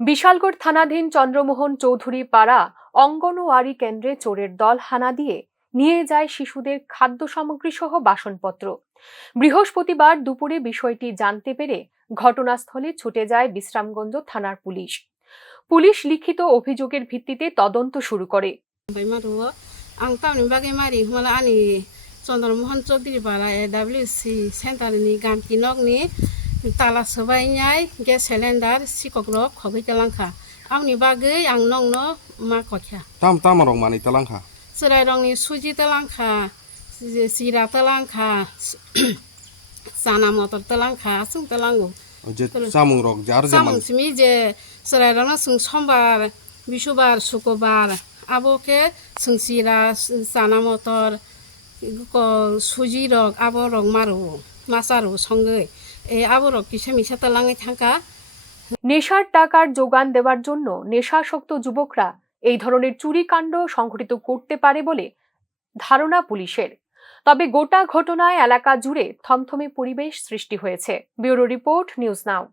বিশালগড় থানাধীন চন্দ্রমোহন চৌধুরী পাড়া অঙ্গনওয়াড়ি কেন্দ্রে চোরের দল হানা দিয়ে নিয়ে যায় শিশুদের খাদ্য সামগ্রী সহ বাসনপত্র। বৃহস্পতিবার দুপুরে বিষয়টি জানতে পেরে ঘটনাস্থলে ছুটে যায় বিশ্রামগঞ্জ থানার পুলিশ। পুলিশ লিখিত অভিযোগের ভিত্তিতে তদন্ত শুরু করে। চন্দ্রমোহন চৌধুরী পাড়া এডাব্লিউসি সেন্টাरनि गामति नगनि ताला सोबायनाय गेस सिलिन्डार सिकग्रक खबै तलांखा आंनि बागै आं नंनो मा कख्या tam rong mani talangkha सोराय रंनि सुजि तलांखा सिरा तलांखा साना मटर तलांखा सुं तलांगो je samung rok jar je man सामुंसिमि जे सोराय रंना सुं सोमबार बिशुबार शुक्रबार आबोके सुं सिरा साना मटर सुजि रक आबो रक मारो मासारो संगै এই আবরক কিসে মিশা তালাঙে থাকা। নেশার টাকার যোগান দেওয়ার জন্য নেশাসক্ত যুবকরা এই ধরনের চুরিকাণ্ড সংঘটিত করতে পারে বলে ধারণা পুলিশের। তবে গোটা ঘটনায় এলাকা জুড়ে থমথমে পরিবেশ সৃষ্টি হয়েছে। Bureau report, news now.